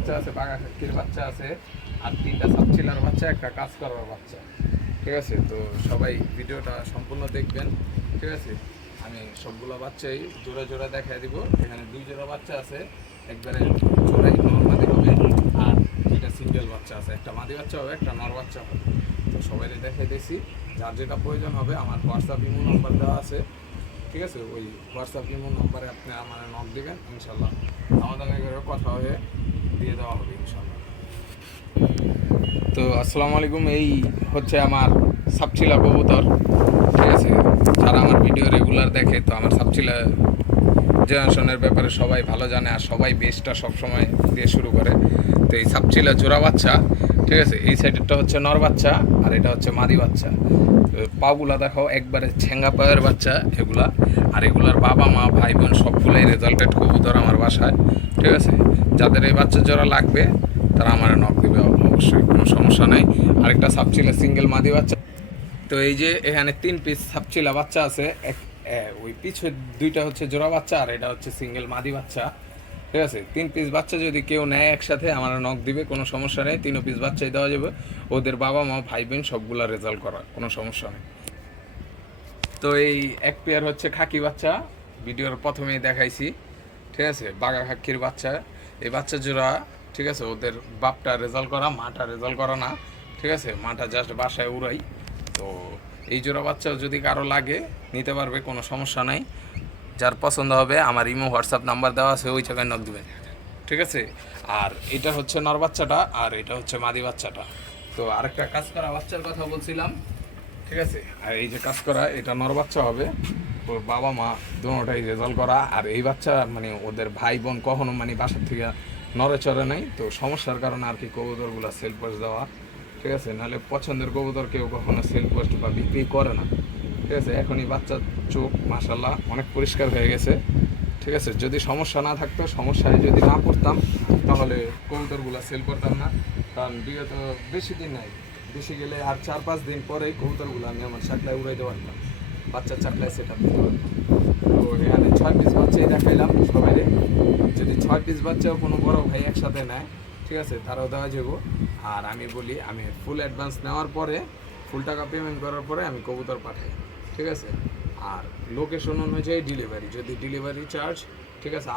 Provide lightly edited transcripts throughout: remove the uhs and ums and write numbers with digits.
বাচ্চা আছে, বাঘা খাকির বাচ্চা আছে, আর 3টা সাপচিলার বাচ্চা, একটা কাজ করার বাচ্চা। ঠিক আছে, তো সবাই ভিডিওটা সম্পূর্ণ দেখবেন। ঠিক আছে, আমি সবগুলো বাচ্চাই জোড়া জোড়া দেখাই দিব। এখানে 2 জোড়া বাচ্চা আছে, একবারে জোড়াই নর মাদি হবে, আর 2টা সিঙ্গেল বাচ্চা আছে, একটা মাদি বাচ্চা হবে, একটা নর বাচ্চা হবে। তো সবাই দেখাই দিয়েছি, যার যেটা প্রয়োজন হবে আমার হোয়াটসঅ্যাপ ইমো নাম্বার দেওয়া আছে। ঠিক আছে, ওই হোয়াটসঅ্যাপ ইমো নাম্বারে আপনি আমার নক দেবেন, ইনশাল্লাহ আমাদের কথা হয়ে দিয়ে দেওয়া হবে ইনশাল্লাহ। তো আসসালামু আলাইকুম, এই হচ্ছে আমার সাপচিলা কবুতর। ঠিক আছে, যারা আমার ভিডিও রেগুলার দেখে, তো আমার সাপচিলা জেনারেশনের ব্যাপারে সবাই ভালো জানে, আর সবাই বেসটা সবসময় দিয়ে শুরু করে। তো এই সাপচিলা জোড়া বাচ্চা, ঠিক আছে, এই সাইডেরটা হচ্ছে নর বাচ্চা, আর এটা হচ্ছে মাদি বাচ্চা। পাগুলা দেখো, একবারে ছেঙ্গা পায়ের বাচ্চা এগুলা, আর এগুলার বাবা মা ভাই বোন সবগুলাই রেজাল্টেড কবুতর আমার বাসায়। ঠিক আছে, যাদের এই বাচ্চা জোড়া লাগবে তারা আমার নক দেবে, অবশ্যই কোনো সমস্যা নেই। আরেকটা সাপচিলা সিঙ্গেল মাদি বাচ্চা। তো এই যে এখানে 3 পিস সাপচিলা বাচ্চা আছে, ওই পিছু 2টা হচ্ছে জোড়া বাচ্চা, আর এটা হচ্ছে সিঙ্গেল মাদি বাচ্চা। ঠিক আছে, 3 পিস বাচ্চা যদি কেউ নেয় একসাথে আমার নক দিবে, কোনো সমস্যা নেই। 3 পিস বাচ্চাই দেওয়া যাবে, ওদের বাবা মা ভাই বোন সবগুলা রেজাল্ট করা, কোনো সমস্যা নেই। তো এই এক পেয়ার হচ্ছে খাকি বাচ্চা, ভিডিওর প্রথমেই দেখাইছি। ঠিক আছে, বাঘা খাকির বাচ্চা, এই বাচ্চা জোড়া। ঠিক আছে, ওদের বাপটা রেজাল্ট করা, মাটা রেজাল্ট করা না। ঠিক আছে, মাটা জাস্ট বাসায় উড়াই। তো এই জোড়া বাচ্চা যদি কারো লাগে নিতে পারবে, কোনো সমস্যা নাই। যার পছন্দ হবে আমার ইমো হোয়াটসঅ্যাপ নাম্বার দেওয়া আছে, ওই জায়গায় নক দেবেন। ঠিক আছে, আর এটা হচ্ছে নর বাচ্চাটা, আর এটা হচ্ছে মাদি বাচ্চাটা। তো আরেকটা কাজ করা বাচ্চার কথা বলছিলাম। ঠিক আছে, আর এই যে কাজ করা এটা নর বাচ্চা হবে, ওর বাবা মা দুটোটাই রেজাল্ট করা। আর এই বাচ্চা মানে ওদের ভাই বোন কখনো মানে বাসার থেকে নড়ে চড়ে নাই, তো সমস্যার কারণে আর কি কবুতরগুলো সেল পোস্ট দেওয়া। ঠিক আছে, নাহলে পছন্দের কবুতর কেউ কখনো সেল পোস্ট বা বিক্রি করে না। ঠিক আছে, এখনই বাচ্চার চোখ মাশাল্লাহ অনেক পরিষ্কার হয়ে গেছে। ঠিক আছে, যদি সমস্যা না থাকতো, সমস্যায় যদি না পড়তাম, তাহলে কবুতরগুলো সেল করতাম না। কারণ বিগত বেশি দিন নাই, বেশি গেলে আর 4-5 দিন পরেই কবুতরগুলো আমি আমার চাকলায় উড়াইতে পারতাম, বাচ্চার চাকলায় সেট আপ দিতে পারতাম। তো এখানে 6 পিস বাচ্চাই দেখাইলাম সবাই। যদি 6 পিস বাচ্চাও কোনো বড় ভাই একসাথে নেয়, ঠিক আছে, তারাও দেওয়া যাবো। আর আমি বলি, আমি ফুল অ্যাডভান্স নেওয়ার পরে, ফুল টাকা পেমেন্ট করার পরে আমি কবুতর পাঠাই। ঠিক আছে, আর লোকেশন অনুযায়ী ডেলিভারি, যদি ডেলিভারি চার্জ, ঠিক আছে,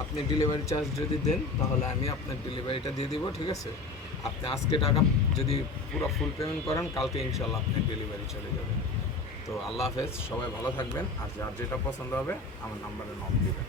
আপনি ডেলিভারি চার্জ যদি দেন, তাহলে আমি আপনার ডেলিভারিটা দিয়ে দিব। ঠিক আছে, আপনি আজকে টাকা যদি পুরো ফুল পেমেন্ট করেন, কালকে ইনশাল্লাহ আপনার ডেলিভারি চলে যাবে। তো আল্লাহ হাফেজ, সবাই ভালো থাকবেন, আর যার যেটা পছন্দ হবে আমার নাম্বারে নক দিবেন।